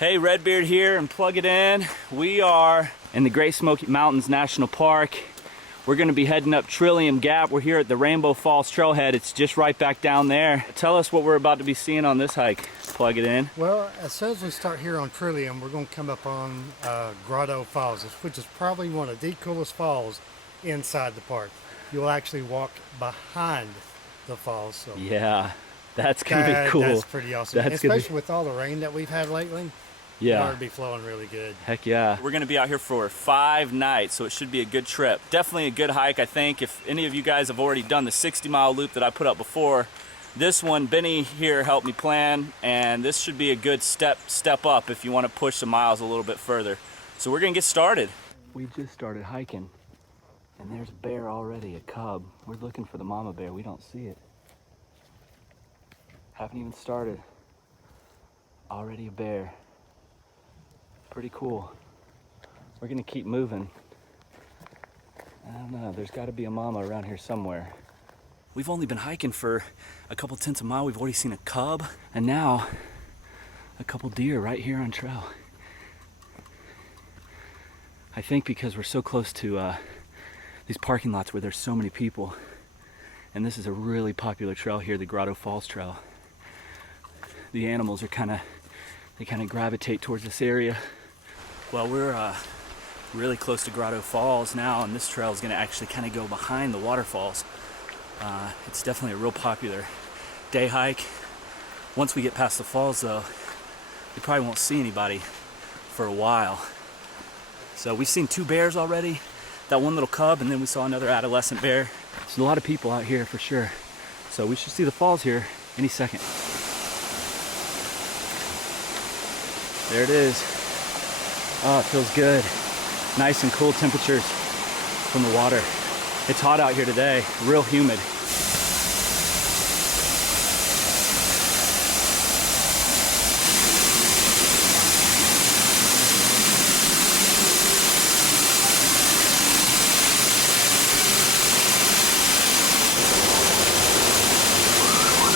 Hey, Redbeard here and Plug-It-In. We are in the Great Smoky Mountains National Park. We're going to be heading up Trillium Gap. We're here at the Rainbow Falls Trailhead. It's just right back down there. Tell us what we're about to be seeing on this hike, Plug-It-In. Well, as soon as we start here on Trillium, we're going to come up on Grotto Falls, which is probably one of the coolest falls inside the park. You'll actually walk behind the falls. So yeah, that's going to be cool. That's pretty awesome. Especially with all the rain that we've had lately. Yeah. It ought to be flowing really good. Heck yeah. We're going to be out here for 5 nights, so it should be a good trip. Definitely a good hike, I think. If any of you guys have already done the 60-mile loop that I put up before, this one, Benny here helped me plan, and this should be a good step up if you want to push the miles a little bit further. So we're going to get started. We just started hiking, and there's a bear already, a cub. We're looking for the mama bear. We don't see it. Haven't even started. Already a bear. Pretty cool. We're gonna keep moving. I don't know, there's gotta be a mama around here somewhere. We've only been hiking for a couple tenths of a mile. We've already seen a cub, and now a couple deer right here on trail. I think because we're so close to these parking lots where there's so many people, and this is a really popular trail here, the Grotto Falls Trail. The animals are they kind of gravitate towards this area. Well, we're really close to Grotto Falls now, and this trail is going to actually kind of go behind the waterfalls. It's definitely a real popular day hike. Once we get past the falls, though, we probably won't see anybody for a while. So we've seen 2 bears already, that one little cub, and then we saw another adolescent bear. There's a lot of people out here for sure. So we should see the falls here any second. There it is. Oh, it feels good. Nice and cool temperatures from the water. It's hot out here today, real humid.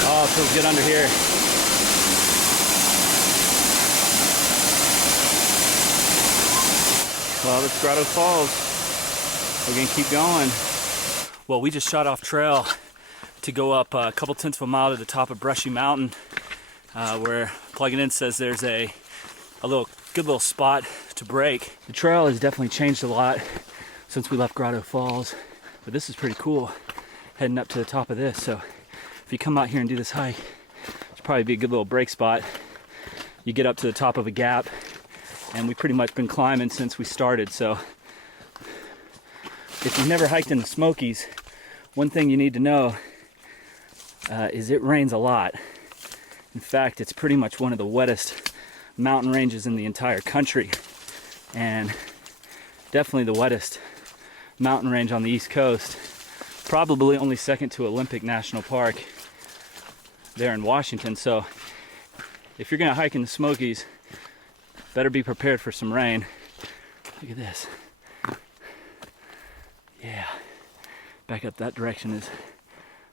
Oh, it feels good under here. Well, it's Grotto Falls. We're gonna keep going. Well, we just shot off trail to go up a couple tenths of a mile to the top of Brushy Mountain, where Plug-It-In says there's a good little spot to break. The trail has definitely changed a lot since we left Grotto Falls, but this is pretty cool, heading up to the top of this. So if you come out here and do this hike, it's probably be a good little break spot. You get up to the top of a gap, and we've pretty much been climbing since we started. So if you've never hiked in the Smokies, one thing you need to know is it rains a lot. In fact, it's pretty much one of the wettest mountain ranges in the entire country, and definitely the wettest mountain range on the East Coast. Probably only second to Olympic National Park there in Washington. So if you're gonna hike in the Smokies, better be prepared for some rain. Look at this. Yeah. Back up that direction is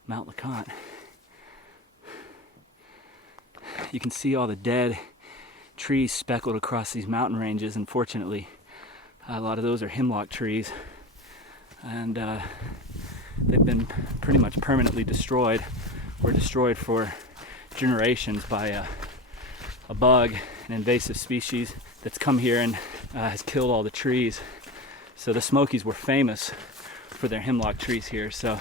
Mount LeConte. You can see all the dead trees speckled across these mountain ranges. Unfortunately, a lot of those are hemlock trees, and they've been pretty much permanently destroyed. Were destroyed for generations by a bug, an invasive species that's come here and has killed all the trees. So the Smokies were famous for their hemlock trees here. So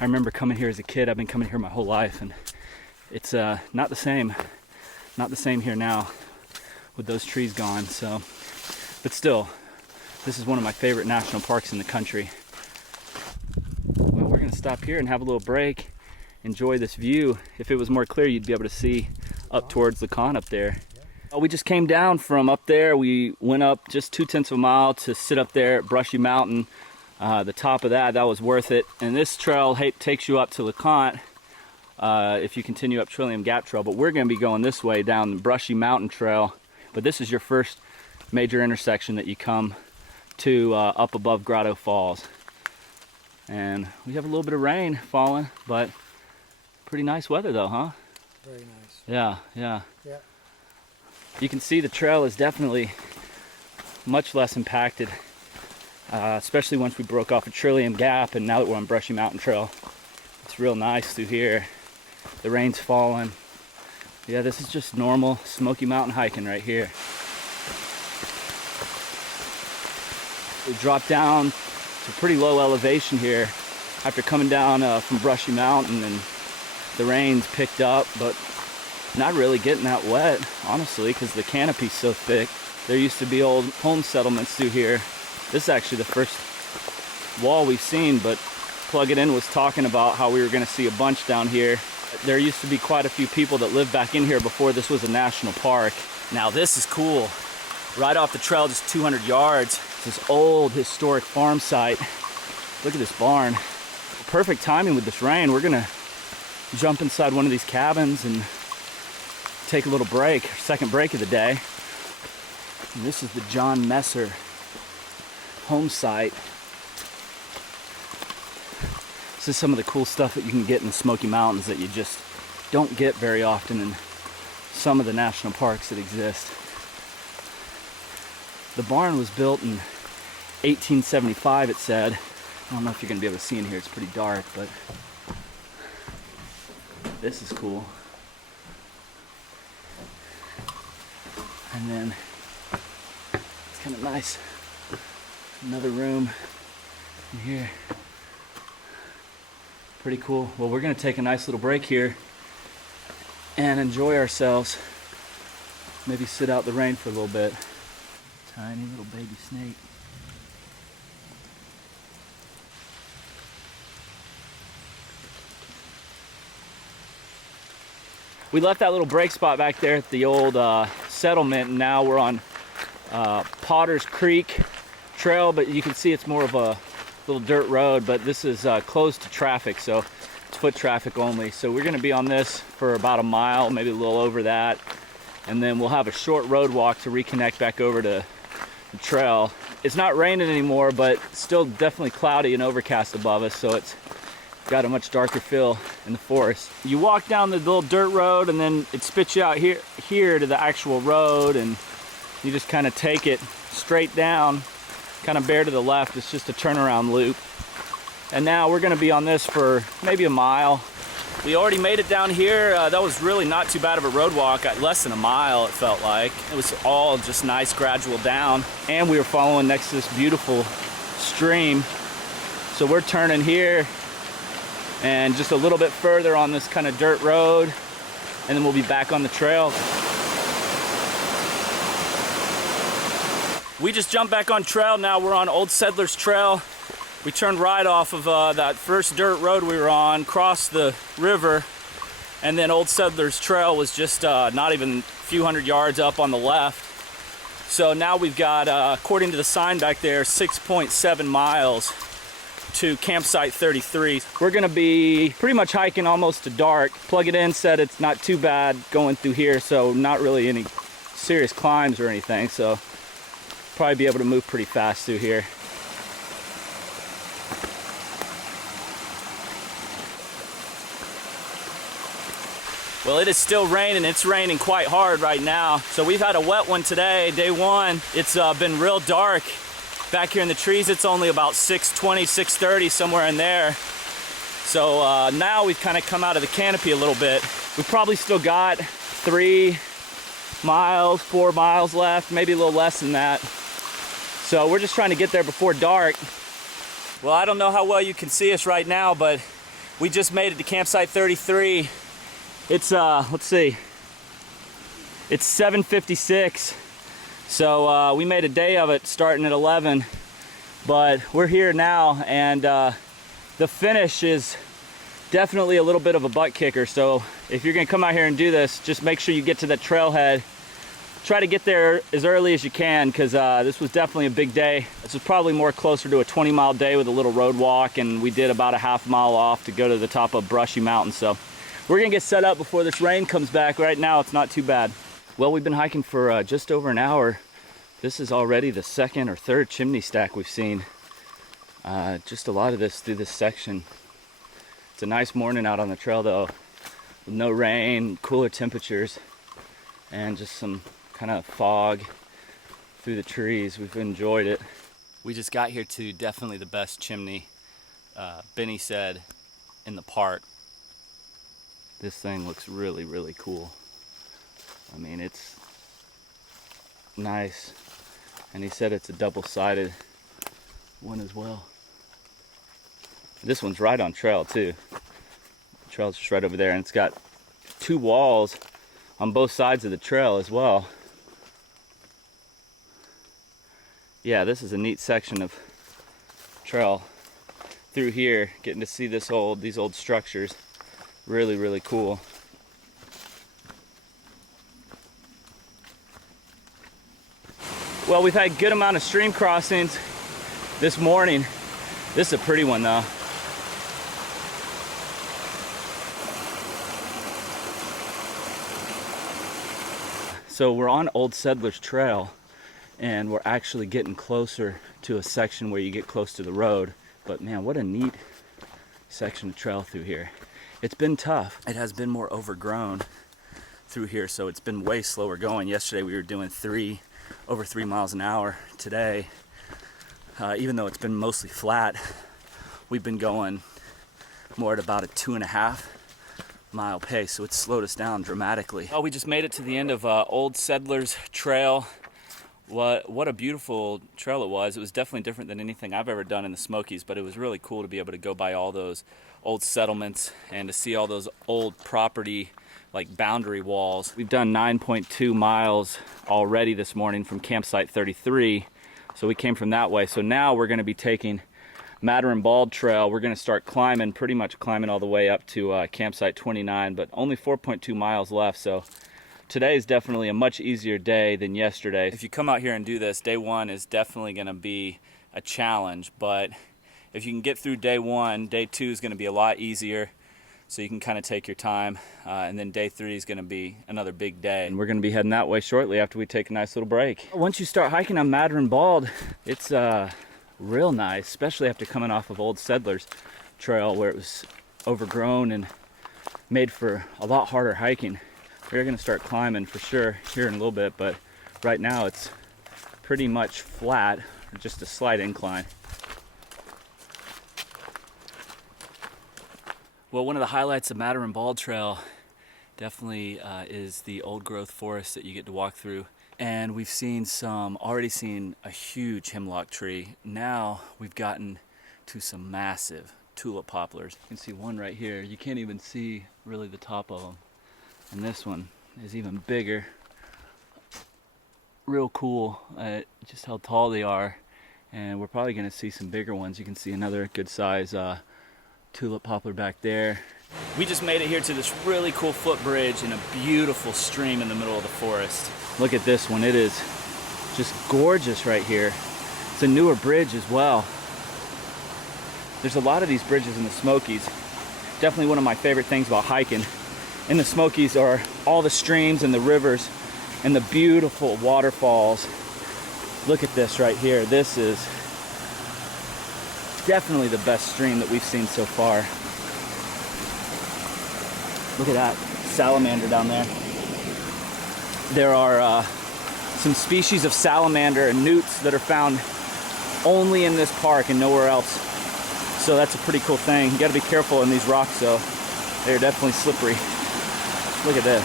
I remember coming here as a kid. I've been coming here my whole life, and it's not the same here now with those trees gone. So, but still, this is one of my favorite national parks in the country. Well, we're gonna stop here and have a little break, enjoy this view. If it was more clear, you'd be able to see up towards LeConte up there. We just came down from up there. We went up just 2 tenths of a mile to sit up there at Brushy Mountain. The top of that was worth it. And this trail takes you up to LeConte if you continue up Trillium Gap Trail. But we're going to be going this way down the Brushy Mountain Trail. But this is your first major intersection that you come to up above Grotto Falls. And we have a little bit of rain falling, but pretty nice weather though, huh? Very nice. Yeah, yeah. Yeah. You can see the trail is definitely much less impacted, especially once we broke off a Trillium gap, and now that we're on Brushy Mountain Trail, it's real nice through here. The rain's falling. Yeah, this is just normal Smoky Mountain hiking right here. We dropped down to pretty low elevation here after coming down from Brushy Mountain, and the rain's picked up, but not really getting that wet, honestly, because the canopy's so thick. There used to be old home settlements through here. This is actually the first wall we've seen, but Plug-It-In was talking about how we were going to see a bunch down here. There used to be quite a few people that lived back in here before this was a national park. Now this is cool. Right off the trail, just 200 yards, this old historic farm site. Look at this barn. Perfect timing with this rain. We're gonna jump inside one of these cabins and take a little break, our second break of the day. And this is the John Messer home site. This is some of the cool stuff that you can get in the Smoky Mountains that you just don't get very often in some of the national parks that exist. The barn was built in 1875, it said. I don't know if you're going to be able to see in here, it's pretty dark, but this is cool. And then it's kind of nice. Another room in here. Pretty cool. Well, we're going to take a nice little break here and enjoy ourselves. Maybe sit out the rain for a little bit. Tiny little baby snake. We left that little break spot back there at the old settlement, and now we're on Potter's Creek Trail, but you can see it's more of a little dirt road, but this is closed to traffic, so it's foot traffic only. So we're going to be on this for about a mile, maybe a little over that, and then we'll have a short road walk to reconnect back over to the trail. It's not raining anymore, but still definitely cloudy and overcast above us, so it's got a much darker feel in the forest. You walk down the little dirt road, and then it spits you out here to the actual road, and you just kind of take it straight down, kind of bear to the left. It's just a turnaround loop. And now we're going to be on this for maybe a mile. We already made it down here. That was really not too bad of a road walk. At less than a mile, it felt like. It was all just nice gradual down, and we were following next to this beautiful stream. So we're turning here and just a little bit further on this kind of dirt road, and then we'll be back on the trail. We just jumped back on trail. Now we're on Old Settlers Trail. We turned right off of that first dirt road we were on, crossed the river, and then Old Settlers Trail was just not even a few hundred yards up on the left. So now we've got, according to the sign back there, 6.7 miles to campsite 33. We're gonna be pretty much hiking almost to dark. Plug-It-In said it's not too bad going through here, so not really any serious climbs or anything, so probably be able to move pretty fast through here. Well, it is still raining. It's raining quite hard right now. So we've had a wet one today, day one. It's been real dark. Back here in the trees, it's only about 6:20, 6:30, somewhere in there. So now we've kind of come out of the canopy a little bit. We've probably still got 3 miles, 4 miles left, maybe a little less than that. So we're just trying to get there before dark. Well, I don't know how well you can see us right now, but we just made it to campsite 33. It's, let's see, it's 7:56. So we made a day of it starting at 11, but we're here now, and the finish is definitely a little bit of a butt kicker. So if you're gonna come out here and do this, just make sure you get to that trailhead. Try to get there as early as you can, because this was definitely a big day. This was probably more closer to a 20-mile day with a little road walk, and we did about a half mile off to go to the top of Brushy Mountain. So we're gonna get set up before this rain comes back. Right now it's not too bad. Well, we've been hiking for just over an hour. This is already the second or third chimney stack we've seen. Just a lot of this through this section. It's a nice morning out on the trail though, with no rain, cooler temperatures, and just some kind of fog through the trees. We've enjoyed it. We just got here to definitely the best chimney, Benny said, in the park. This thing looks really, really cool. I mean, it's nice. And he said it's a double-sided one as well. This one's right on trail too. The trail's just right over there, and it's got 2 walls on both sides of the trail as well. Yeah, this is a neat section of trail through here, getting to see these old structures. Really, really cool. Well, we've had a good amount of stream crossings this morning. This is a pretty one though. So we're on Old Settlers Trail, and we're actually getting closer to a section where you get close to the road. But man, what a neat section of trail through here. It's been tough. It has been more overgrown through here, so it's been way slower going. Yesterday we were doing over 3 miles an hour. Today, even though it's been mostly flat, we've been going more at about a 2.5 mile pace, so it's slowed us down dramatically. Oh, we just made it to the end of Old Settlers Trail. What a beautiful trail it was. It was definitely different than anything I've ever done in the Smokies, but it was really cool to be able to go by all those old settlements and to see all those old property like boundary walls. We've done 9.2 miles already this morning from campsite 33, so we came from that way. So now we're going to be taking Maddron Bald Trail. We're going to start climbing, pretty much climbing all the way up to campsite 29, but only 4.2 miles left, so today is definitely a much easier day than yesterday. If you come out here and do this, day 1 is definitely going to be a challenge, but if you can get through day 1, day 2 is going to be a lot easier, so you can kind of take your time, and then day 3 is going to be another big day. And we're going to be heading that way shortly after we take a nice little break. Once you start hiking on Maddron Bald, it's real nice, especially after coming off of Old Settlers Trail where it was overgrown and made for a lot harder hiking. We're going to start climbing for sure here in a little bit, but right now it's pretty much flat, or just a slight incline. Well, one of the highlights of Maddron Bald Trail definitely is the old growth forest that you get to walk through. And we've already seen a huge hemlock tree. Now we've gotten to some massive tulip poplars. You can see one right here. You can't even see really the top of them. And this one is even bigger. Real cool just how tall they are. And we're probably going to see some bigger ones. You can see another good size tulip poplar back there. We just made it here to this really cool footbridge in a beautiful stream in the middle of the forest. Look at this one. It is just gorgeous right here. It's a newer bridge as well. There's a lot of these bridges in the Smokies. Definitely one of my favorite things about hiking in the Smokies are all the streams and the rivers and the beautiful waterfalls. Look at this right here. This is definitely the best stream that we've seen so far. Look at that salamander down there. There are some species of salamander and newts that are found only in this park and nowhere else. So that's a pretty cool thing. You gotta be careful in these rocks though. They're definitely slippery. Look at this.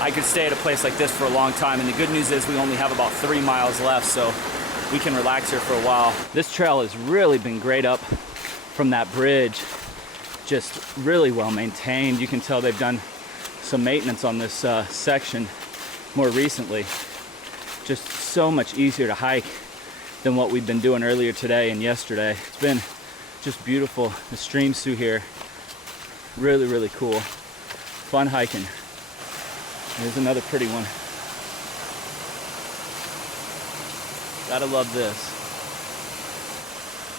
I could stay at a place like this for a long time, and the good news is we only have about 3 miles left, so we can relax here for a while. This trail has really been great up from that bridge. Just really well maintained. You can tell they've done some maintenance on this section more recently. Just so much easier to hike than what we've been doing earlier today and yesterday. It's been just beautiful. The streams through here, really, really cool. Fun hiking. Here's another pretty one. Gotta love this.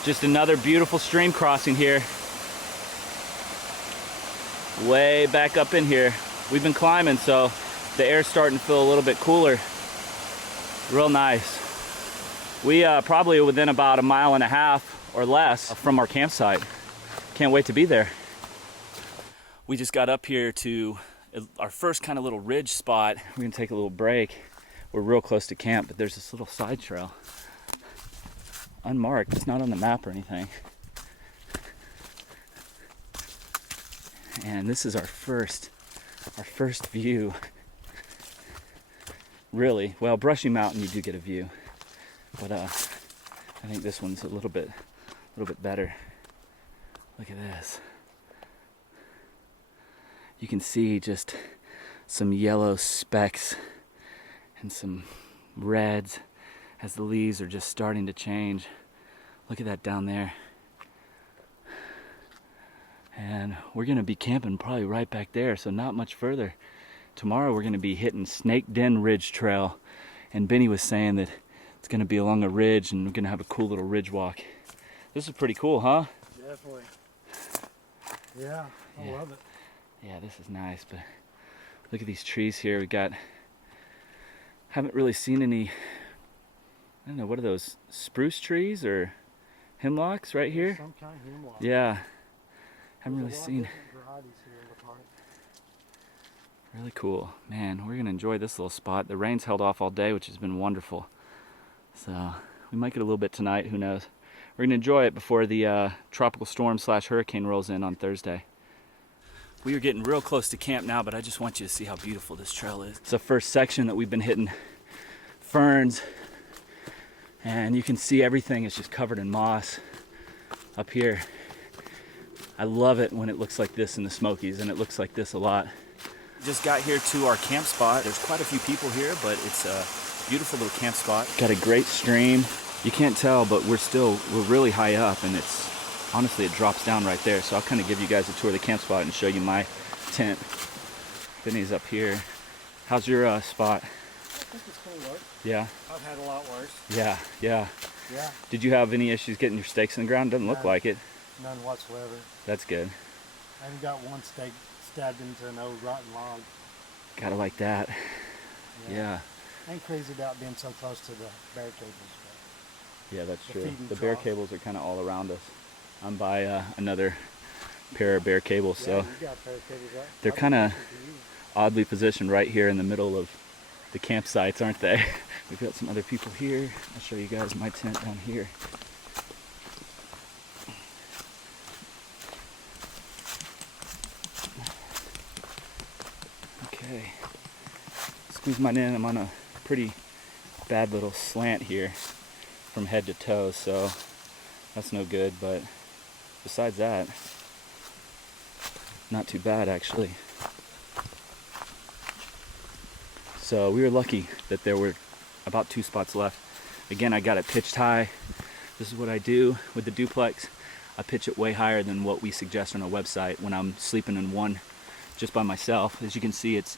Just another beautiful stream crossing here. Way back up in here. We've been climbing, so the air's starting to feel a little bit cooler. Real nice. We probably within about 1.5 miles or less from our campsite. can't wait to be there. We just got up here to our first kind of little ridge spot. We're gonna take a little break. We're real close to camp, but there's this little side trail. Unmarked, it's not on the map or anything. And this is our first view. Really, well, Brushy Mountain you do get a view, but I think this one's a little bit better. Look at this. You can see just some yellow specks and some reds as the leaves are just starting to change. Look at that down there. And we're gonna be camping probably right back there, so not much further. Tomorrow we're gonna be hitting Snake Den Ridge Trail, and Benny was saying that it's gonna be along a ridge and we're gonna have a cool little ridge walk. This is pretty cool, huh? Definitely. Yeah, I love it. Yeah, this is nice, but look at these trees here. We got, haven't really seen any, I don't know, what are those, spruce trees or hemlocks right here? Some kind of hemlock. Yeah, haven't really There's a lot of seen. different varieties here in the park. Really cool. Man, we're gonna enjoy this little spot. The rain's held off all day, which has been wonderful. So we might get a little bit tonight, who knows. We're gonna enjoy it before the tropical storm / hurricane rolls in on Thursday. We are getting real close to camp now, but I just want you to see how beautiful this trail is. It's the first section that we've been hitting ferns, and you can see everything is just covered in moss up here. I love it when it looks like this in the Smokies, and it looks like this a lot. Just got here to our camp spot. There's quite a few people here, but it's a beautiful little camp spot. Got a great stream. You can't tell, but we're really high up, and it's honestly, it drops down right there. So I'll kind of give you guys a tour of the camp spot and show you my tent. Benny's up here. How's your spot? I think it's cool work. Yeah. I've had a lot worse. Yeah. Yeah. Did you have any issues getting your stakes in the ground? Doesn't look like it. None whatsoever. That's good. I haven't got one stake stabbed into an old rotten log. Gotta like that. Yeah. I ain't crazy about being so close to the bear cables. Yeah, that's The true. feeding The bear trough. cables are kind of all around us. I'm by another pair of bear cables, so You got bear cables, right? they're kind of oddly positioned right here in the middle of the campsites, aren't they? We've got some other people here. I'll show you guys my tent down here. Okay, squeeze mine in. I'm on a pretty bad little slant here from head to toe, so that's no good, but besides that, not too bad actually. So we were lucky that there were about 2 spots left. Again, I got it pitched high. This is what I do with the duplex. I pitch it way higher than what we suggest on our website when I'm sleeping in one just by myself. As you can see, it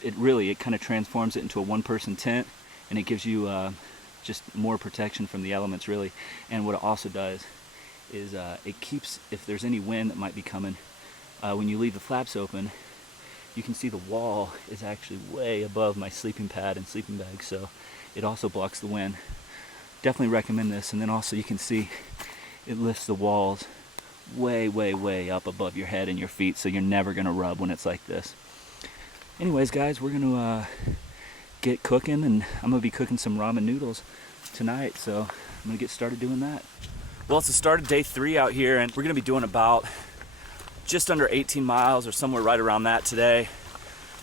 kind of transforms it into a one-person tent, and it gives you just more protection from the elements, really. And what it also does is it keeps, if there's any wind that might be coming, when you leave the flaps open, you can see the wall is actually way above my sleeping pad and sleeping bag, so it also blocks the wind. Definitely recommend this. And then also you can see it lifts the walls way, way, way up above your head and your feet, so you're never gonna rub when it's like this. Anyways, guys, we're gonna get cooking, and I'm gonna be cooking some ramen noodles tonight, so I'm gonna get started doing that. Well, it's the start of day 3 out here, and we're gonna be doing about just under 18 miles or somewhere right around that today.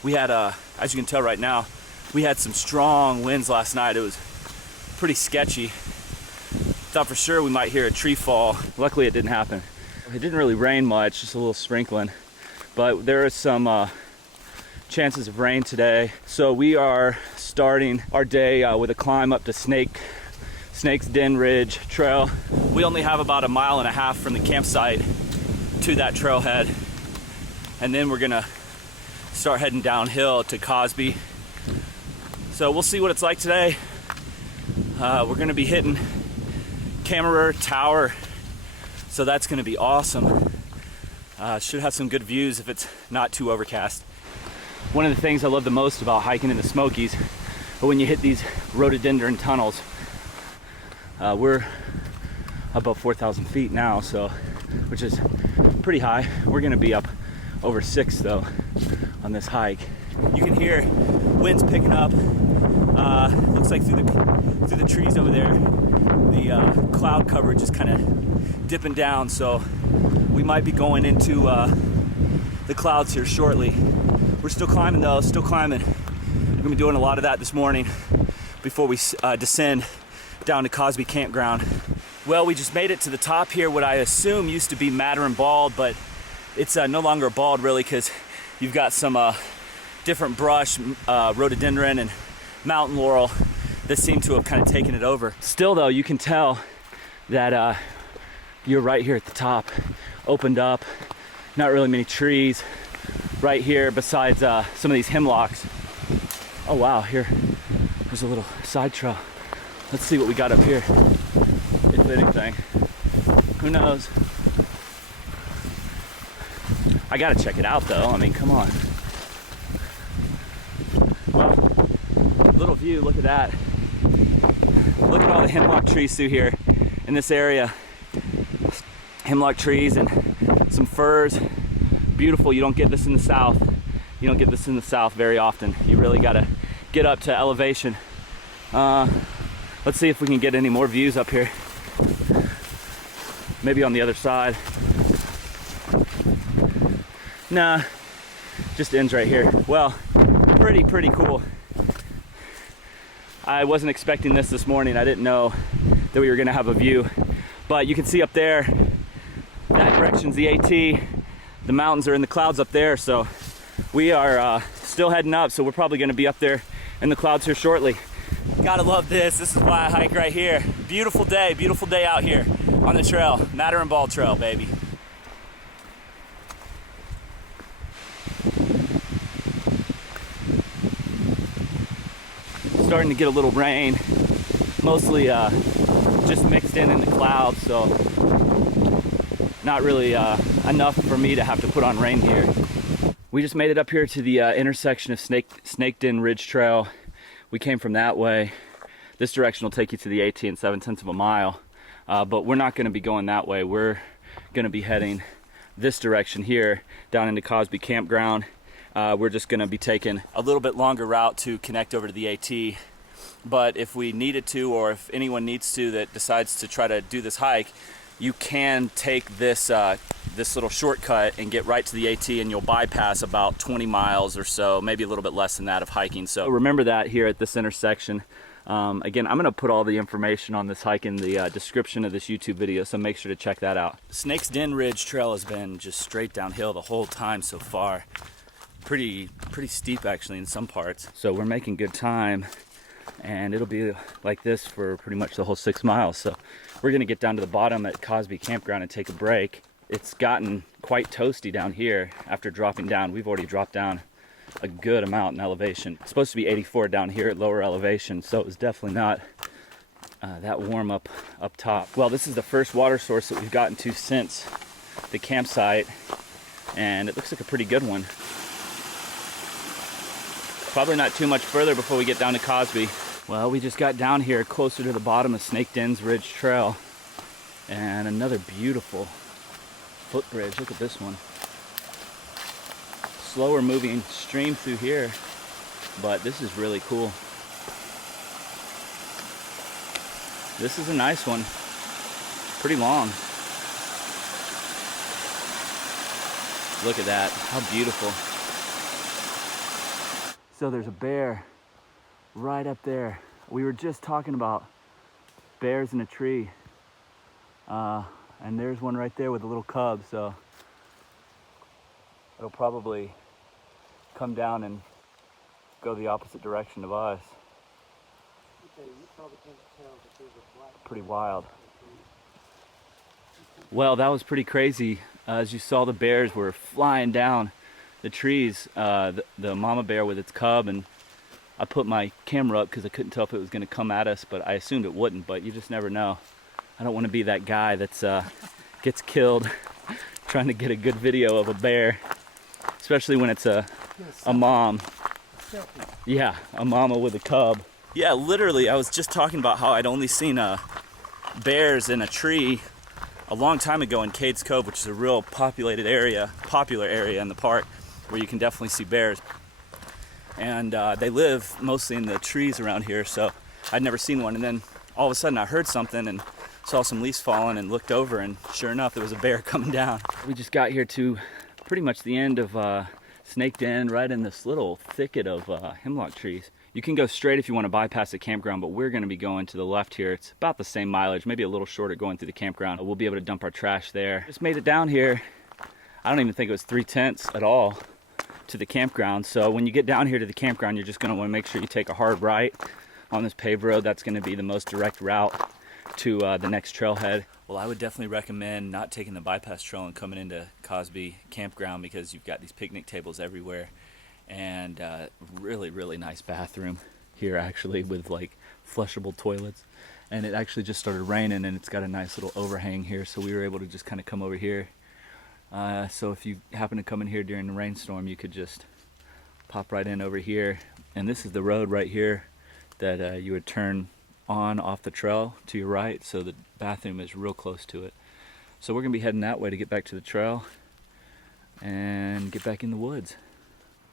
We had, as you can tell right now, we had some strong winds last night. It was pretty sketchy. Thought for sure we might hear a tree fall. Luckily it didn't happen. It didn't really rain much, just a little sprinkling, but there are some chances of rain today. So we are starting our day with a climb up to Snake's Den Ridge Trail. We only have about 1.5 miles from the campsite to that trailhead, and then we're gonna start heading downhill to Cosby. So we'll see what it's like today. We're gonna be hitting Campground Tower, so that's gonna be awesome. Should have some good views if it's not too overcast. One of the things I love the most about hiking in the Smokies, but when you hit these rhododendron tunnels, we're above 4,000 feet now, so which is pretty high. We're gonna be up over 6 though on this hike. You can hear winds picking up. Looks like through the trees over there, the cloud coverage is kind of dipping down, so we might be going into the clouds here shortly. We're still climbing though, still climbing. We're gonna be doing a lot of that this morning before we descend down to Cosby Campground. Well, we just made it to the top here, what I assume used to be Maddron bald, but it's no longer a bald really, because you've got some different brush, rhododendron and mountain laurel that seem to have kind of taken it over. Still though, you can tell that you're right here at the top, opened up, not really many trees right here besides some of these hemlocks. Oh wow, there's a little side trail. Let's see what we got up here, if anything. Who knows? I gotta check it out though, I mean, come on. Well, little view, look at that. Look at all the hemlock trees through here in this area. Hemlock trees and some firs. Beautiful, you don't get this in the south. You don't get this in the south very often. You really gotta get up to elevation. Let's see if we can get any more views up here. Maybe on the other side. Nah, just ends right here. Well, pretty cool. I wasn't expecting this morning. I didn't know that we were gonna have a view. But you can see up there, that direction's the AT. The mountains are in the clouds up there, so we are still heading up, so we're probably gonna be up there in the clouds here shortly. Gotta love this. This is why I hike right here. Beautiful day out here on the trail. Maddron Bald Trail, baby. Starting to get a little rain, mostly just mixed in the clouds, so not really enough for me to have to put on rain gear. We just made it up here to the intersection of Snake Den Ridge Trail. We came from that way. This direction will take you to the AT in 7/10 of a mile, but we're not going to be going that way. We're going to be heading this direction here down into Cosby Campground. We're just going to be taking a little bit longer route to connect over to the AT. But if we needed to, or if anyone needs to that decides to try to do this hike, you can take this this little shortcut and get right to the AT, and you'll bypass about 20 miles or so, maybe a little bit less than that of hiking. So remember that here at this intersection. Again, I'm going to put all the information on this hike in the description of this YouTube video, so make sure to check that out. Snake's Den Ridge Trail has been just straight downhill the whole time so far. Pretty steep actually in some parts. So we're making good time, and it'll be like this for pretty much the whole 6 miles. So we're gonna get down to the bottom at Cosby Campground and take a break. It's gotten quite toasty down here after dropping down. We've already dropped down a good amount in elevation. It's supposed to be 84 down here at lower elevation, so it was definitely not that warm up top. Well, this is the first water source that we've gotten to since the campsite, and it looks like a pretty good one. Probably not too much further before we get down to Cosby. Well, we just got down here closer to the bottom of Snake Den's Ridge Trail, and another beautiful footbridge. Look at this one. Slower moving stream through here, but this is really cool. This is a nice one. Pretty long. Look at that, how beautiful. So there's a bear right up there. We were just talking about bears in a tree. And there's one right there with a little cub, so it'll probably come down and go the opposite direction of us. Pretty wild. Well, that was pretty crazy. As you saw, the bears were flying down the trees, the mama bear with its cub, and I put my camera up because I couldn't tell if it was going to come at us, but I assumed it wouldn't, but you just never know. I don't want to be that guy that's gets killed trying to get a good video of a bear, especially when it's a mom. Yeah, a mama with a cub. Yeah, literally, I was just talking about how I'd only seen bears in a tree a long time ago in Cades Cove, which is a real popular area in the park where you can definitely see bears. And they live mostly in the trees around here, so I'd never seen one. And then all of a sudden I heard something and saw some leaves falling and looked over, and sure enough, there was a bear coming down. We just got here to pretty much the end of Snaked In, right in this little thicket of hemlock trees. You can go straight if you want to bypass the campground, but we're going to be going to the left here. It's about the same mileage, maybe a little shorter going through the campground. We'll be able to dump our trash there. Just made it down here. I don't even think it was 3/10 at all to the campground. So when you get down here to the campground, you're just going to want to make sure you take a hard right on this paved road. That's going to be the most direct route to the next trailhead. Well, I would definitely recommend not taking the bypass trail and coming into Cosby Campground, because you've got these picnic tables everywhere, and really nice bathroom here, actually, with like flushable toilets. And it actually just started raining, and it's got a nice little overhang here, so we were able to just kind of come over here. So if you happen to come in here during the rainstorm, you could just pop right in over here. And this is the road right here that you would turn on off the trail to your right, so the bathroom is real close to it. So we're gonna be heading that way to get back to the trail and get back in the woods.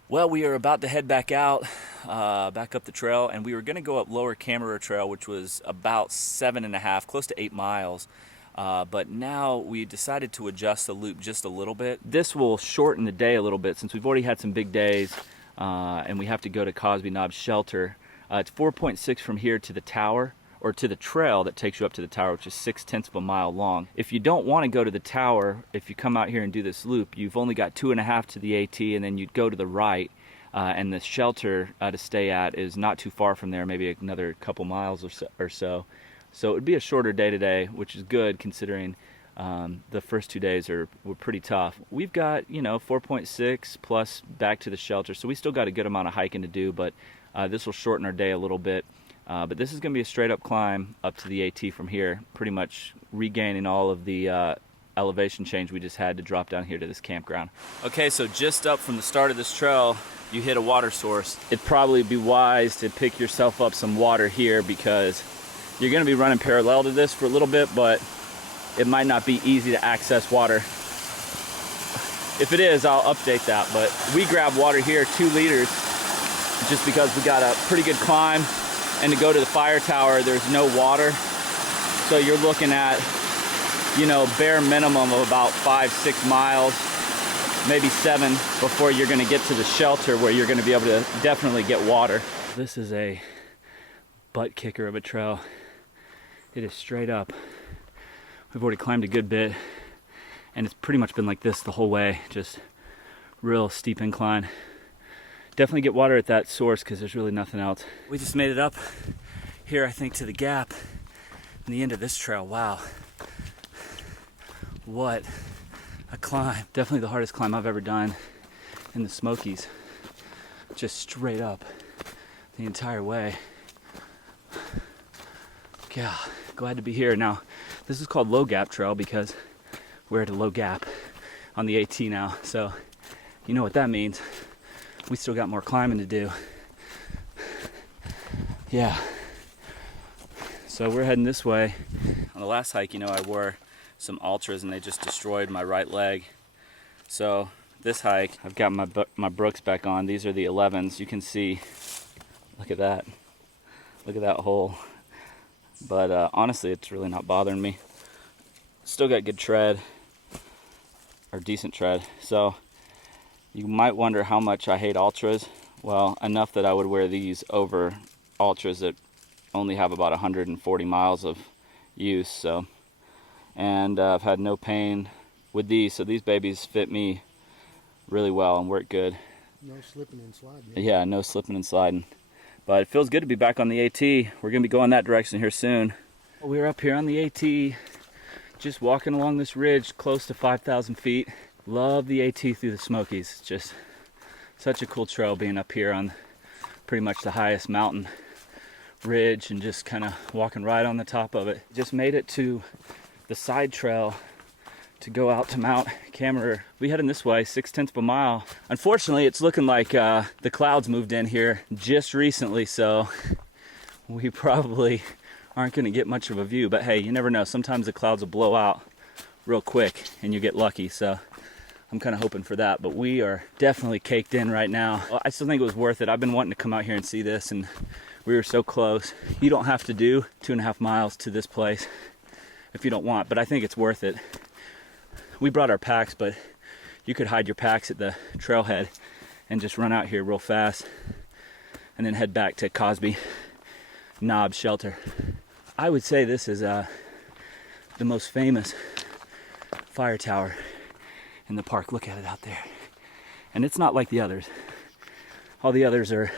Well, we are about to head back out, back up the trail, and we were gonna go up Lower Camera Trail, which was about 7.5, close to 8 miles. But now we decided to adjust the loop just a little bit. This will shorten the day a little bit, since we've already had some big days, and we have to go to Cosby Knob's shelter. It's 4.6 from here to the tower, or to the trail that takes you up to the tower, which is 6/10 of a mile long. If you don't want to go to the tower, if you come out here and do this loop, you've only got 2.5 to the AT, and then you'd go to the right, and the shelter to stay at is not too far from there, maybe another couple miles or so. So it would be a shorter day today, which is good considering the first 2 days were pretty tough. We've got, 4.6 plus back to the shelter, so we still got a good amount of hiking to do, but this will shorten our day a little bit. But this is going to be a straight up climb up to the AT from here, pretty much regaining all of the elevation change we just had to drop down here to this campground. Okay, so just up from the start of this trail, you hit a water source. It'd probably be wise to pick yourself up some water here, because you're going to be running parallel to this for a little bit, but it might not be easy to access water. If it is, I'll update that, but we grab water here, 2 liters, just because we got a pretty good climb, and to go to the fire tower, there's no water. So you're looking at, bare minimum of about 5-6 miles, maybe 7, before you're gonna get to the shelter where you're gonna be able to definitely get water. This is a butt kicker of a trail. It is straight up. We've already climbed a good bit, and it's pretty much been like this the whole way, just real steep incline. Definitely get water at that source, because there's really nothing else. We just made it up here, I think, to the gap and the end of this trail. Wow, what a climb. Definitely the hardest climb I've ever done in the Smokies, just straight up the entire way. Yeah, glad to be here. Now this is called Low Gap Trail because we're at a low gap on the AT now, so you know what that means. We still got more climbing to do. Yeah. So we're heading this way. On the last hike, I wore some Ultras and they just destroyed my right leg. So this hike, I've got my Brooks back on. These are the 11s. You can see, look at that. Look at that hole. But honestly, it's really not bothering me. Still got good tread, or decent tread. So you might wonder how much I hate Ultras. Well, enough that I would wear these over Ultras that only have about 140 miles of use. So, and I've had no pain with these, so these babies fit me really well and work good. No slipping and sliding. Yeah, no slipping and sliding. But it feels good to be back on the AT. We're gonna be going that direction here soon. We're up here on the AT, just walking along this ridge close to 5,000 feet. Love the AT through the Smokies. Just such a cool trail being up here on pretty much the highest mountain ridge and just kind of walking right on the top of it. Just made it to the side trail to go out to Mount Cameron. We heading this way, 6/10 of a mile. Unfortunately, it's looking like the clouds moved in here just recently, so we probably aren't gonna get much of a view, but hey, you never know. Sometimes the clouds will blow out real quick and you get lucky. So I'm kind of hoping for that, but we are definitely caked in right now. I still think it was worth it. I've been wanting to come out here and see this, and we were so close. You don't have to do 2.5 miles to this place if you don't want, but I think it's worth it. We brought our packs, but you could hide your packs at the trailhead and just run out here real fast and then head back to Cosby Knob Shelter. I would say this is the most famous fire tower in the park. Look at it out there. And it's not like the others. All the others are,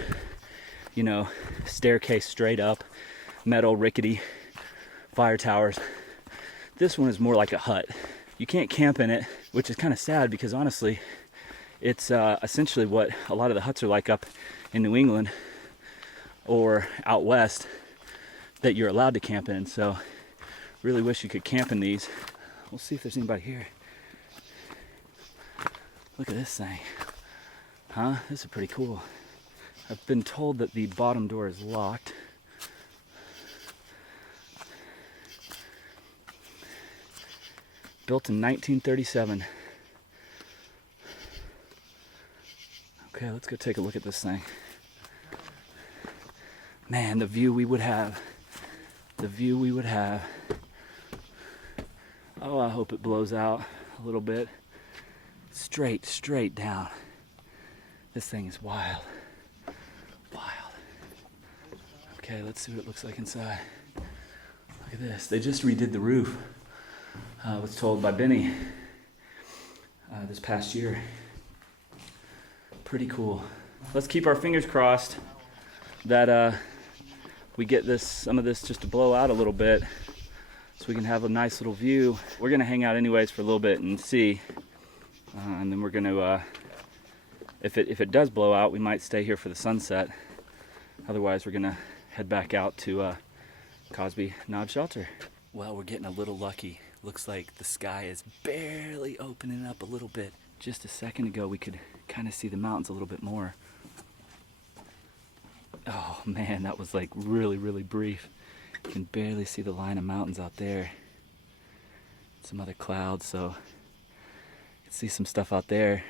you know, staircase straight up, metal, rickety fire towers. This one is more like a hut. You can't camp in it, which is kind of sad because honestly, it's essentially what a lot of the huts are like up in New England or out west that you're allowed to camp in. So really wish you could camp in these. We'll see if there's anybody here. Look at this thing. Huh? This is pretty cool. I've been told that the bottom door is locked. Built in 1937. Okay, let's go take a look at this thing. Man, the view we would have. The view we would have. Oh, I hope it blows out a little bit. Straight down. This thing is wild. Wild. Okay, let's see what it looks like inside. Look at this. They just redid the roof. I was told by Benny this past year. Pretty cool. Let's keep our fingers crossed that we get some of this just to blow out a little bit so we can have a nice little view. We're gonna hang out anyways for a little bit and see. And then we're gonna, if it does blow out, we might stay here for the sunset. Otherwise, we're gonna head back out to Cosby Knob Shelter. Well, we're getting a little lucky. Looks like the sky is barely opening up a little bit. Just a second ago, we could kind of see the mountains a little bit more. Oh man, that was like really brief. You can barely see the line of mountains out there. Some other clouds, so you can see some stuff out there.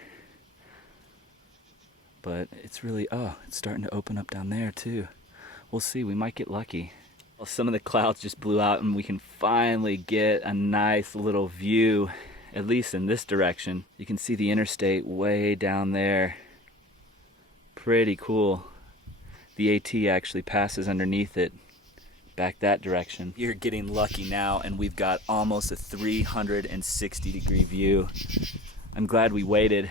But it's really, it's starting to open up down there too. We'll see, we might get lucky. Well, some of the clouds just blew out and we can finally get a nice little view, at least in this direction. You can see the interstate way down there. Pretty cool. The AT actually passes underneath it, back that direction. You're getting lucky now, and we've got almost a 360-degree view. I'm glad we waited.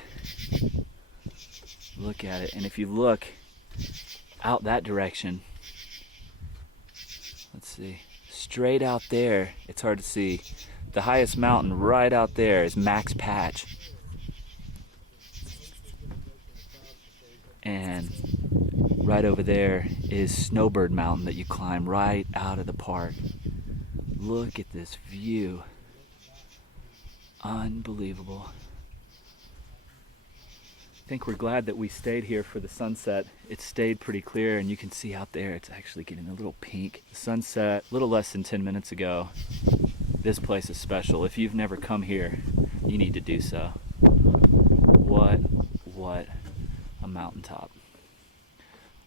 Look at it, and if you look out that direction, let's see, straight out there, it's hard to see. The highest mountain right out there is Max Patch. And right over there is Snowbird Mountain that you climb right out of the park. Look at this view. Unbelievable. I think we're glad that we stayed here for the sunset. It stayed pretty clear, and you can see out there it's actually getting a little pink. The sunset a little less than 10 minutes ago. This place is special. If you've never come here, you need to do so. What a mountaintop.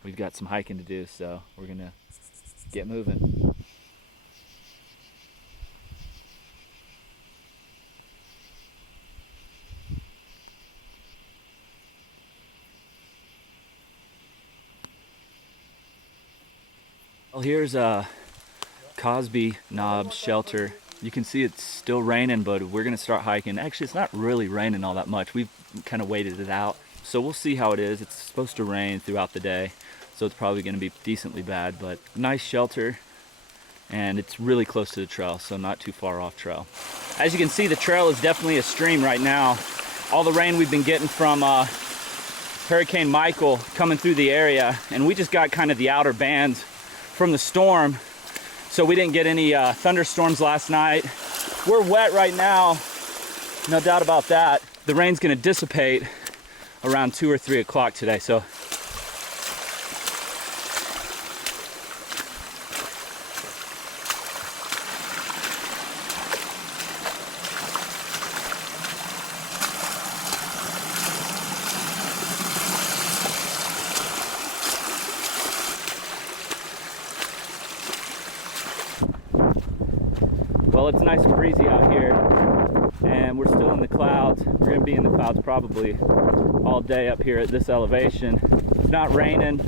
We've got some hiking to do, so we're gonna get moving. Well, here's Cosby Knob Shelter. You can see it's still raining, but we're gonna start hiking. Actually, it's not really raining all that much. We've kind of waited it out. So we'll see how it is. It's supposed to rain throughout the day, so it's probably gonna be decently bad, but nice shelter. And it's really close to the trail, so not too far off trail. As you can see, the trail is definitely a stream right now. All the rain we've been getting from Hurricane Michael coming through the area, and we just got kind of the outer bands from the storm, so we didn't get any thunderstorms last night. We're wet right now, no doubt about that. The rain's gonna dissipate around 2 or 3 o'clock today, so Well, it's nice and breezy out here, and we're still in the clouds. We're gonna be in the clouds probably all day up here at this elevation. It's not raining,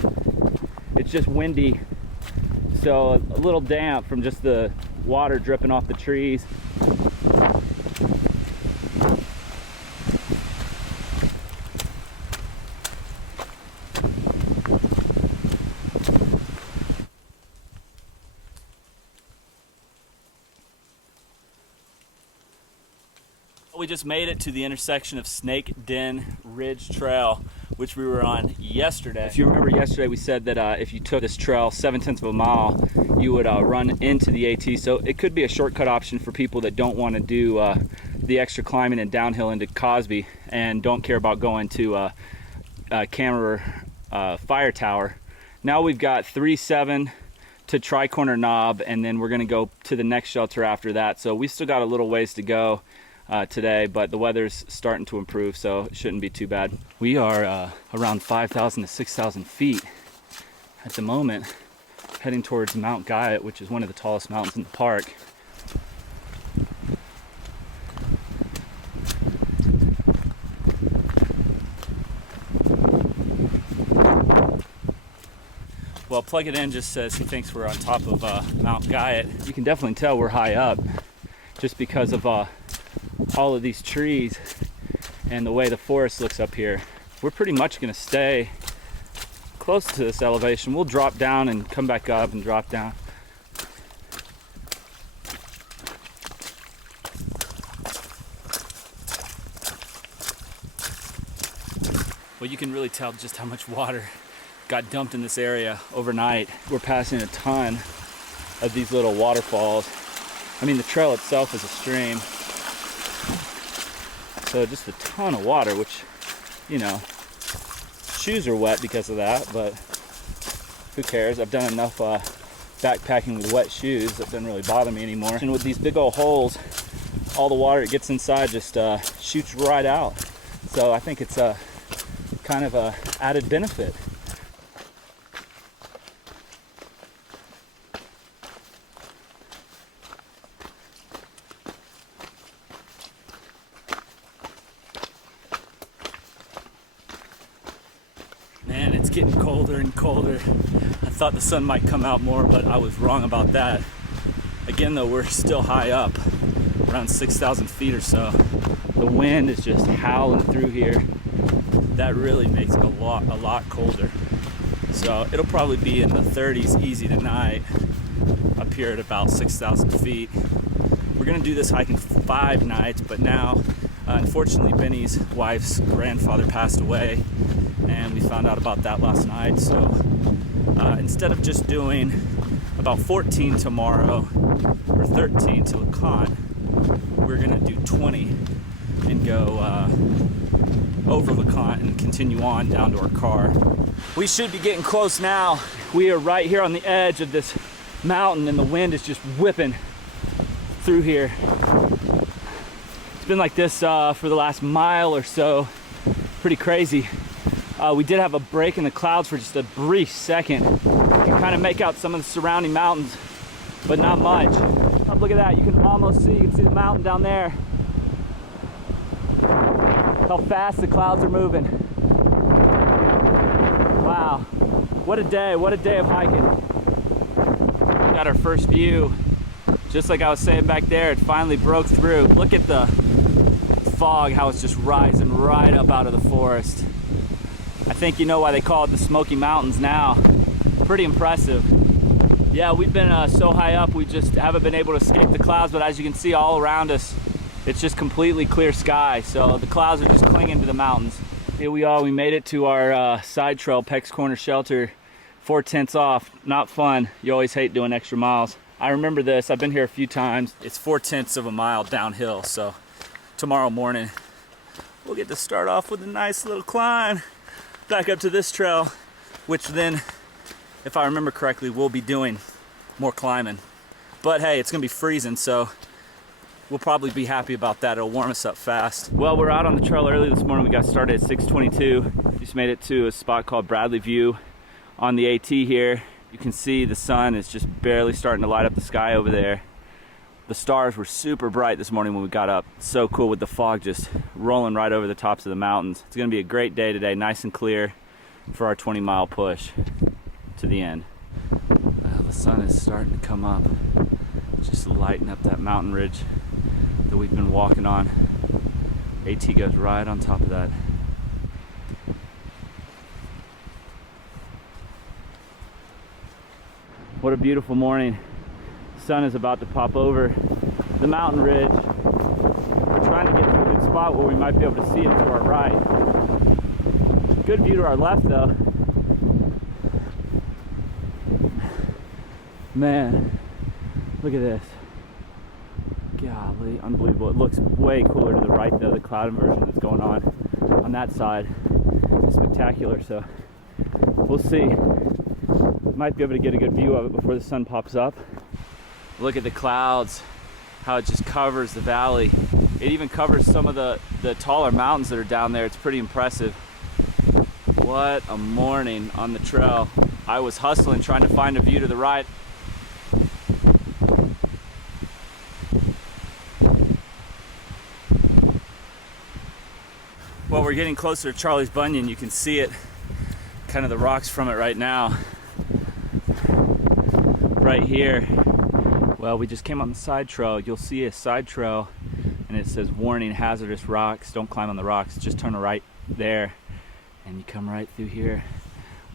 it's just windy, so a little damp from just the water dripping off the trees. We just made it to the intersection of Snake Den Ridge Trail, which we were on yesterday. If you remember yesterday, we said that if you took this trail 7/10 of a mile, you would run into the AT. So it could be a shortcut option for people that don't want to do the extra climbing and downhill into Cosby and don't care about going to Camera Fire Tower. Now we've got 3-7 to Tricorner Knob, and then we're going to go to the next shelter after that. So we still got a little ways to go today, but the weather's starting to improve, so it shouldn't be too bad. We are around 5,000 to 6,000 feet at the moment, heading towards Mount Guyot, which is one of the tallest mountains in the park. Well, Plug-It-In just says he thinks we're on top of Mount Guyot. You can definitely tell we're high up just because of all of these trees and the way the forest looks up here. We're pretty much going to stay close to this elevation. We'll drop down and come back up and drop down. Well, you can really tell just how much water got dumped in this area overnight. We're passing a ton of these little waterfalls. I mean, the trail itself is a stream. So just a ton of water, which, you know, shoes are wet because of that, but who cares? I've done enough backpacking with wet shoes that doesn't really bother me anymore. And with these big old holes, all the water that gets inside just shoots right out. So I think it's a kind of a added benefit. Man, it's getting colder and colder. I thought the sun might come out more, but I was wrong about that. Again though, we're still high up, around 6,000 feet or so. The wind is just howling through here. That really makes it a lot colder. So it'll probably be in the 30s easy tonight up here at about 6,000 feet. We're gonna do this hike in 5 nights, but now unfortunately Benny's wife's grandfather passed away, and we found out about that last night. So instead of just doing about 14 tomorrow or 13 to LeConte, we're gonna do 20 and go over LeConte and continue on down to our car. We should be getting close now. We are right here on the edge of this mountain, and the wind is just whipping through here. It's been like this for the last mile or so. Pretty crazy. We did have a break in the clouds for just a brief second. You can kind of make out some of the surrounding mountains, but not much. Oh, look at that, you can almost see, the mountain down there. How fast the clouds are moving. Wow, what a day of hiking. Got our first view. Just like I was saying back there, it finally broke through. Look at the fog, how it's just rising right up out of the forest. I think you know why they call it the Smoky Mountains now. Pretty impressive. Yeah, we've been so high up, we just haven't been able to escape the clouds, but as you can see all around us, it's just completely clear sky. So the clouds are just clinging to the mountains. Here we are, we made it to our side trail, Peck's Corner Shelter, 4 tenths off. Not fun. You always hate doing extra miles. I remember this, I've been here a few times. It's 4 tenths of a mile downhill, so tomorrow morning we'll get to start off with a nice little climb back up to this trail, which then, if I remember correctly, we'll be doing more climbing. But hey, it's gonna be freezing, so we'll probably be happy about that. It'll warm us up fast. Well, we're out on the trail early this morning. We got started at 6:22. Just made it to a spot called Bradley View on the AT here. You can see the sun is just barely starting to light up the sky over there. The stars were super bright this morning when we got up. So cool with the fog just rolling right over the tops of the mountains. It's gonna be a great day today, nice and clear for our 20-mile push to the end. The sun is starting to come up, just lighting up that mountain ridge that we've been walking on. AT goes right on top of that. What a beautiful morning. Sun is about to pop over the mountain ridge. We're trying to get to a good spot where we might be able to see it to our right. Good view to our left though. Man, look at this. Golly, unbelievable. It looks way cooler to the right though. The cloud inversion that's going on that side is spectacular, so we'll see. Might be able to get a good view of it before the sun pops up. Look at the clouds, how it just covers the valley. It even covers some of the taller mountains that are down there. It's pretty impressive. What a morning on the trail. I was hustling trying to find a view to the right. Well, we're getting closer to Charlie's Bunion. You can see it, kind of the rocks from it right now. Right here. Well, we just came on the side trail. You'll see a side trail and it says warning, hazardous rocks, don't climb on the rocks, just turn a right there and you come right through here.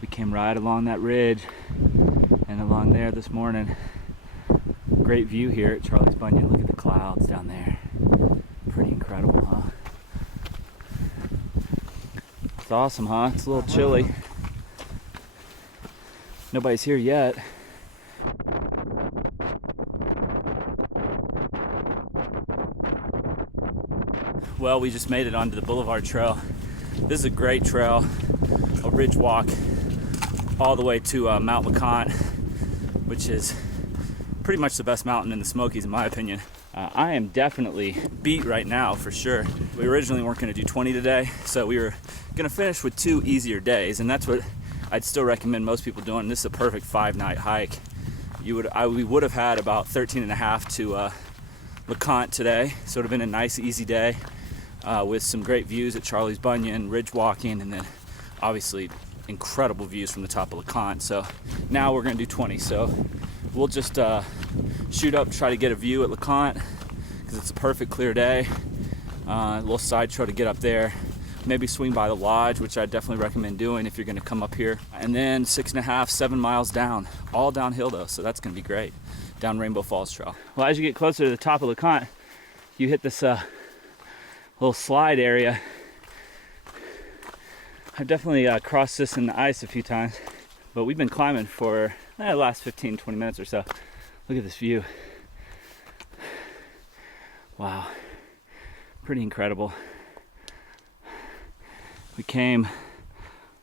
We came right along that ridge and along there this morning. Great view here at Charlie's Bunion. Look at the clouds down there. Pretty incredible, huh? It's awesome, huh? It's a little chilly. Nobody's here yet. Well, we just made it onto the Boulevard Trail. This is a great trail, a ridge walk all the way to Mount LeConte, which is pretty much the best mountain in the Smokies in my opinion. I am definitely beat right now for sure. We originally weren't going to do 20 today, so we were going to finish with 2 easier days, and that's what I'd still recommend most people doing. This is a perfect 5-night hike. We would have had about 13 and a half to LeConte today, so it would have been a nice easy day. With some great views at Charlie's Bunion, ridge walking, and then obviously incredible views from the top of LeConte. So now we're going to do 20. So we'll just shoot up, try to get a view at LeConte because it's a perfect clear day. A little side trail to get up there. Maybe swing by the lodge, which I definitely recommend doing if you're going to come up here. And then 6.5, 7 miles down, all downhill though, so that's going to be great. Down Rainbow Falls Trail. Well, as you get closer to the top of LeConte, you hit this little slide area. I've definitely crossed this in the ice a few times, but we've been climbing for the last 15-20 minutes or so. Look at this view. Wow, pretty incredible. We came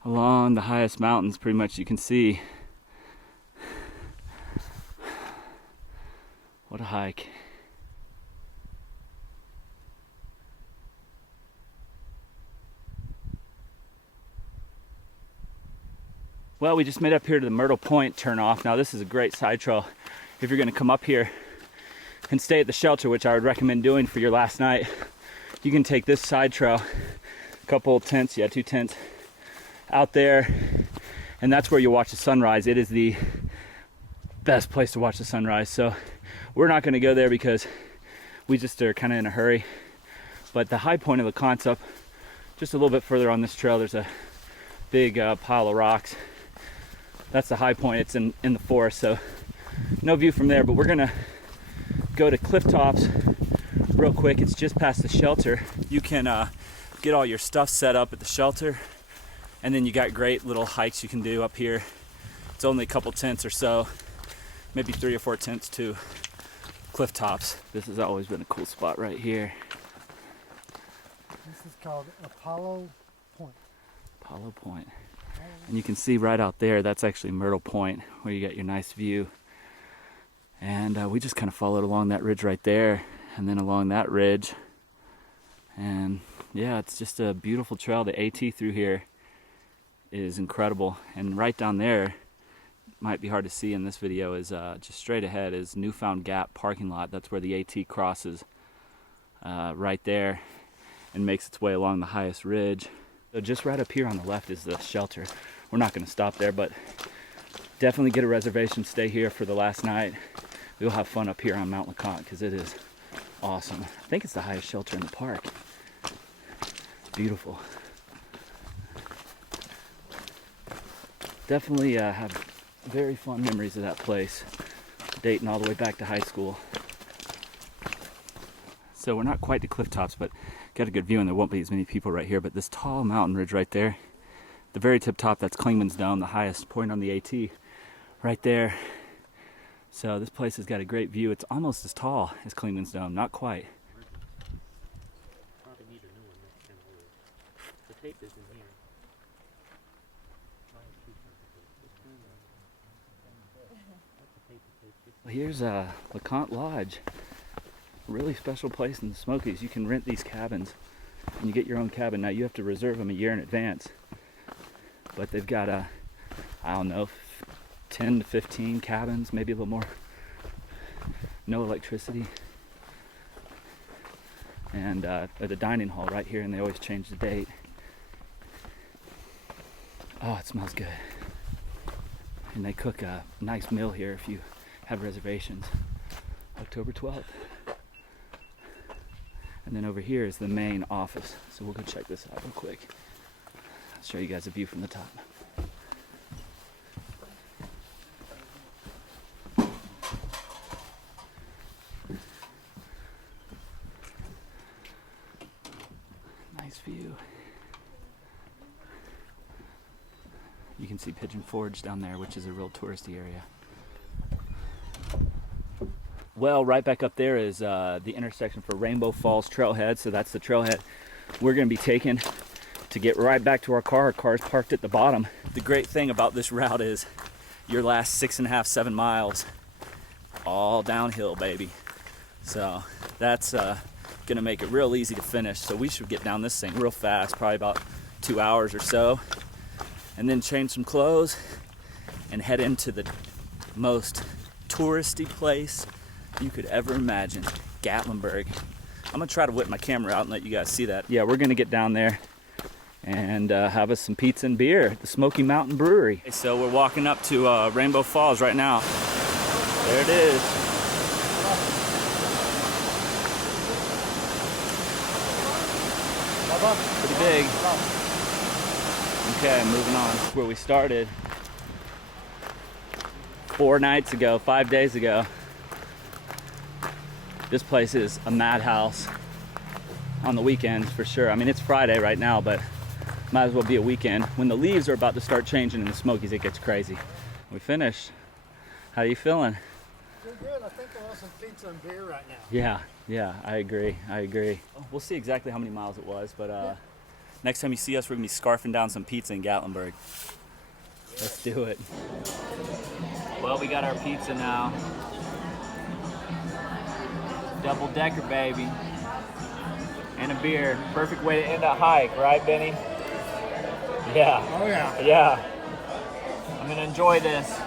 along the highest mountains pretty much you can see. What a hike. Well, we just made up here to the Myrtle Point turnoff. Now this is a great side trail if you're going to come up here and stay at the shelter, which I would recommend doing for your last night. You can take this side trail, a couple tents, 2 tents out there, and that's where you'll watch the sunrise. It is the best place to watch the sunrise. So we're not going to go there because we just are kind of in a hurry. But the high point of LeConte's up just a little bit further on this trail. There's a big pile of rocks. That's the high point. It's in the forest, so no view from there, but we're gonna go to Cliff Tops real quick. It's just past the shelter. You can get all your stuff set up at the shelter, and then you got great little hikes you can do up here. It's only a couple tents or so, maybe 3 or 4 tents to Cliff Tops. This has always been a cool spot right here. This is called Apollo Point. Apollo Point. And you can see right out there, that's actually Myrtle Point, where you got your nice view. And we just kind of followed along that ridge right there, and then along that ridge. And yeah, it's just a beautiful trail. The AT through here is incredible. And right down there, might be hard to see in this video is just straight ahead is Newfound Gap parking lot. That's where the AT crosses right there and makes its way along the highest ridge. So just right up here on the left is the shelter. We're not going to stop there, but definitely get a reservation, stay here for the last night. We'll have fun up here on Mount LeConte because it is awesome. I think it's the highest shelter in the park. Beautiful. Definitely have very fond memories of that place, dating all the way back to high school. So we're not quite to cliff tops, but got a good view, and there won't be as many people right here. But this tall mountain ridge right there, the very tip top, that's Clingman's Dome, the highest point on the AT, right there. So this place has got a great view. It's almost as tall as Clingman's Dome, not quite. Probably need a new one next time over. The tape is in here. Well, here's LeConte Lodge. Really special place in the Smokies. You can rent these cabins and you get your own cabin. Now you have to reserve them a year in advance, but they've got I don't know, 10 to 15 cabins, maybe a little more. No electricity, and at a dining hall right here, and they always change the date. Oh, it smells good. And they cook a nice meal here if you have reservations. October 12th. And then over here is the main office. So we'll go check this out real quick. I'll show you guys a view from the top. Nice view. You can see Pigeon Forge down there, which is a real touristy area. Well, right back up there is the intersection for Rainbow Falls Trailhead. So that's the trailhead we're going to be taking to get right back to our car. Our car's parked at the bottom. The great thing about this route is your last 6.5, 7 miles, all downhill, baby. So that's going to make it real easy to finish. So we should get down this thing real fast, probably about 2 hours or so, and then change some clothes and head into the most touristy place you could ever imagine, Gatlinburg. I'm gonna try to whip my camera out and let you guys see that. Yeah, we're gonna get down there and have us some pizza and beer at the Smoky Mountain Brewery. Okay, so we're walking up to Rainbow Falls right now. There it is. Pretty big. Okay, moving on. Where we started 4 nights ago, 5 days ago. This place is a madhouse on the weekends for sure. I mean, it's Friday right now, but might as well be a weekend. When the leaves are about to start changing in the Smokies, it gets crazy. We finished. How you feeling? Doing good. I think I want some pizza and beer right now. Yeah, I agree. We'll see exactly how many miles it was, but next time you see us, we're gonna be scarfing down some pizza in Gatlinburg. Let's do it. Well, we got our pizza now. Double decker, baby. And a beer. Perfect way to end a hike, right, Benny? Yeah. Oh yeah. Yeah. I'm gonna enjoy this.